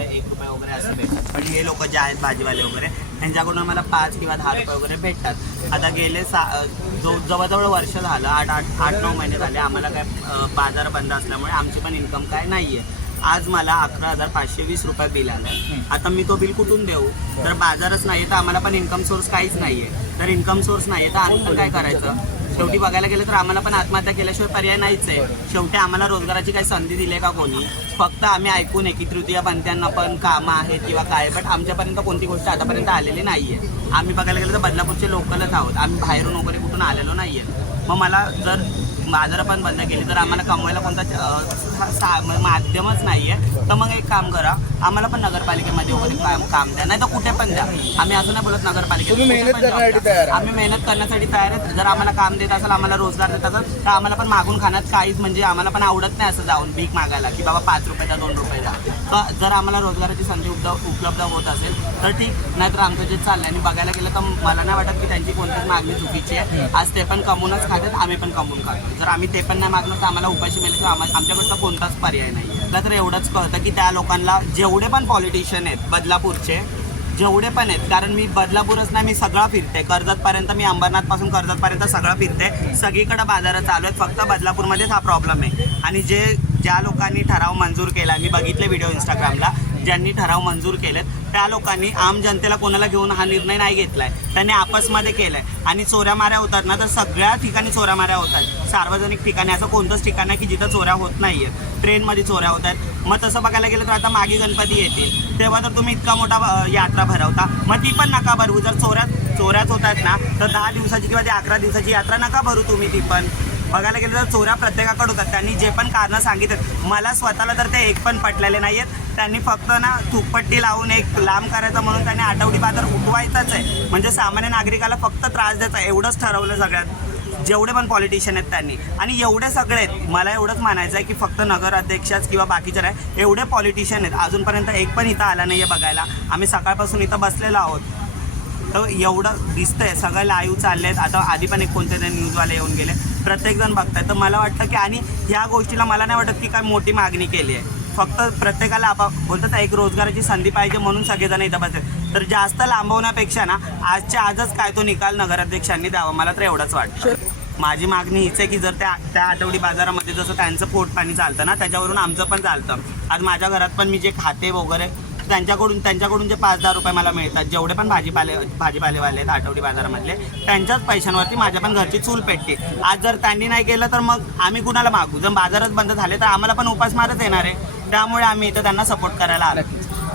रुपये 1 रुपये वगैरे असं भेटतात. पण हे लोक जे आहेत भाजीवाले वगैरे त्यांच्याकडून मला 5 किंवा 10 रुपये वगैरे भेटतात. आता गेले जवळजवळ वर्ष झालं, 8-9 महिने झाले आम्हाला काय बाजार बंद असल्यामुळे आमची पण इन्कम काय नाही आहे. आज मला 11,520 रुपये बिल आलं. आता मी तो बिल कुठून देऊ? तर बाजारच नाही तर आम्हाला पण इन्कम सोर्स काहीच नाही आहे. तर इन्कम सोर्स नाही आहे तर आम्ही पण काय करायचं? शेवटी बघायला गेलं तर आम्हाला पण आत्महत्या केल्याशिवाय पर्याय नाहीच आहे. शेवटी आम्हाला रोजगाराची काही संधी दिली आहे का कोणी? फक्त आम्ही ऐकून आहे की तृतीय पंथीयांना पण कामं आहेत किंवा काय, बट आमच्यापर्यंत कोणती गोष्ट आतापर्यंत आलेली नाही आहे. आम्ही बघायला गेलं तर बदलापूरचे लोकलच आहोत, आम्ही बाहेरून वगैरे कुठून आलेलो नाही आहे. मग मला जर बाजारं पण बंद केली तर आम्हाला कमवायला कोणता माध्यमच नाही आहे. तर मग एक काम करा, आम्हाला पण नगरपालिकेमध्ये वगैरे काम द्या, नाही तर कुठे पण द्या. आम्ही असं नाही बोलत नगरपालिकेत आम्ही मेहनत करण्यासाठी तयार आहेत. जर आम्हाला काम देत असेल, आम्हाला रोजगार देत असेल तर आम्हाला पण मागून खाण्यात काहीच म्हणजे आम्हाला पण आवडत नाही असं जाऊन भीक मागायला की बाबा 5 रुपयाचा 2 रुपयाचा. तर जर आम्हाला रोजगाराची संधी उपलब्ध होत असेल तर ठीक, नाहीतर आमचं जे चाललं आणि बघायला गेलं तर मला नाही वाटत की त्यांची कोणतीच मागणी चुकीची आहे. आज ते पण कमवूनच खातात, आम्ही पण कमवून खातो. जर आम्ही ते पण नाही मागणं तर आम्हाला उपाशी मिळेल किंवा आमच्याकडचा कोणताच पर्याय नाही. मला तर एवढंच कळतं की त्या लोकांना जेवढे पण पॉलिटिशियन आहेत बदलापूरचे जेवढे पण आहेत, कारण मी बदलापूरच नाही मी सगळं फिरते कर्जतपर्यंत, मी अंबरनाथपासून कर्जतपर्यंत सगळं फिरते. सगळीकडे बाजारं चालू आहेत, फक्त बदलापूरमध्येच हा प्रॉब्लेम आहे. आणि ज्या लोकांनी ठराव मंजूर केला, मी बघितले व्हिडिओ इंस्टाग्रामला, ज्यांनी ठराव मंजूर केलेत त्या लोकांनी आम जनतेला कोणाला घेऊन हा निर्णय नाही घेतला आहे. त्यांनी आपसमध्ये केलं आहे. आणि चोऱ्यामाऱ्या होतात ना तर सगळ्या ठिकाणी चोऱ्यामाऱ्या होत आहेत. सार्वजनिक ठिकाणी असं कोणतंच ठिकाण आहे की जिथं चोऱ्या होत नाही आहेत. ट्रेनमध्ये चोऱ्या होत आहेत. मग तसं बघायला गेलं तर आता मागे गणपती येतील तेव्हा तर तुम्ही इतका मोठा यात्रा भरवता, मग ती पण नका भरवू. जर चोऱ्याच होत आहेत ना तर 10 दिवसाची किंवा ती 11 दिवसाची यात्रा नका भरू तुम्ही. ती पण बघायला गेलं तर चोऱ्या प्रत्येकाकडे होतात. त्यांनी जे पण कारणं सांगितलं मला स्वतःला तर ते एक पण पटलेले नाही आहेत. त्यांनी फक्त ना थुकपट्टी लावून एक लांब करायचं म्हणून त्यांनी आठवडी बाजार उठवायचाच आहे. म्हणजे सामान्य नागरिकाला फक्त त्रास द्यायचा एवढंच ठरवलं सगळ्यात जेवढे पण पॉलिटिशियन आहेत त्यांनी. आणि एवढे सगळे आहेत, मला एवढंच म्हणायचं आहे की फक्त नगराध्यक्षाच किंवा बाकीचे नाही, एवढे पॉलिटिशियन आहेत अजूनपर्यंत एक पण इथं आला नाही आहे बघायला. आम्ही सकाळपासून इथं बसलेलो आहोत. तर एवढं दिसतंय सगळं लाईव्ह चालले आहेत. आता आधी पण एक कोणते तरी न्यूजवाले येऊन गेले, प्रत्येकजण बघताय. तर मला वाटतं की आणि ह्या गोष्टीला मला नाही वाटत की काय मोठी मागणी केली आहे. फक्त प्रत्येकाला बोलतात एक रोजगाराची संधी पाहिजे म्हणून सगळेजण इथं बसले. तर जास्त लांबवण्यापेक्षा ना आजच्या आजच काय तो निकाल नगराध्यक्षांनी द्यावा, मला तर एवढंच वाटतं. माझी मागणी हीच आहे की जर त्या आठवडी बाजारामध्ये जसं त्यांचं पोटपाणी चालतं ना त्याच्यावरून आमचं पण चालतं. आज माझ्या घरात पण मी जे खाते वगैरे त्यांच्याकडून जे 5-10 रुपये मला मिळतात, जेवढे पण भाजीपालेवाले आहेत आठवडी बाजारामधले, त्यांच्याच पैशांवरती माझ्या पण घरची चूल पेटते. आज जर त्यांनी नाही केलं तर मग आम्ही कुणाला मागू? जर बाजारच बंद झाले तर आम्हाला पण उपासमारच येणार आहे. त्यामुळे आम्ही इथं त्यांना सपोर्ट करायला आलो.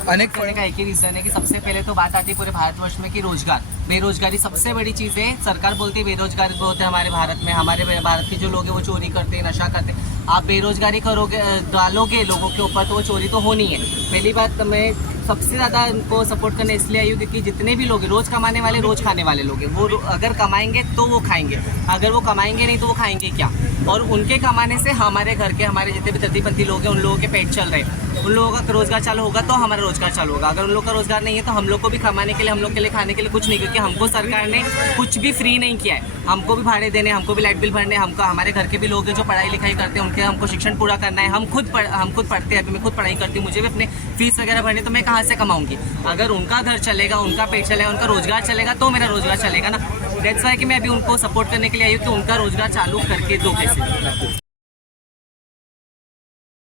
अनेक का एक ही रीज़न है कि सबसे पहले तो बात आती है पूरे भारतवर्ष में कि रोजगार, बेरोजगारी सबसे बड़ी चीज़ है. सरकार बोलती है बेरोजगारी बहुत है हमारे भारत में, हमारे भारत के जो लोग हैं वो चोरी करते हैं, नशा करते हैं. आप बेरोजगारी डालोगे लोगों के ऊपर तो वो चोरी तो होनी है. पहली बात मैं सबसे ज़्यादा उनको सपोर्ट करने इसलिए आई हूँ क्योंकि जितने भी लोग हैं रोज़ कमाने वाले रोज़ खाने वाले लोग हैं, वो अगर कमाएंगे तो वो खाएंगे, अगर वो कमाएंगे नहीं तो वो खाएंगे क्या? और उनके कमाने से हमारे घर के हमारे जितने भी तृतीयपंथी लोग हैं उन लोगों के पेट चल रहे हैं. उन लोगों का रोजगार चालू होगा तो हमारा रोजगार चालू होगा. अगर उन लोगों का रोजगार नहीं है तो हम लोग को भी कमाने के लिए, हम लोग के लिए खाने के लिए कुछ नहीं, क्योंकि हमको सरकार ने कुछ भी फ्री नहीं किया है. हमको भी भाड़े देने, हमको भी लाइट बिल भरने, हमको हमारे घर के भी लोग हैं जो पढ़ाई लिखाई करते हैं, उनके हमको शिक्षण पूरा करना है. हम खुद पढ़ते हैं, अभी मैं खुद पढ़ाई करती हूँ, मुझे भी अपने फीस वगैरह भरने, तो मैं कहाँ से कमाऊंगी? अगर उनका घर चलेगा, उनका पेट चलेगा, उनका रोजगार चलेगा तो मेरा रोजगार चलेगा ना. दैट्स वाई कि मैं अभी उनको सपोर्ट करने के लिए आई हूँ कि उनका रोजगार चालू करके दो पैसे.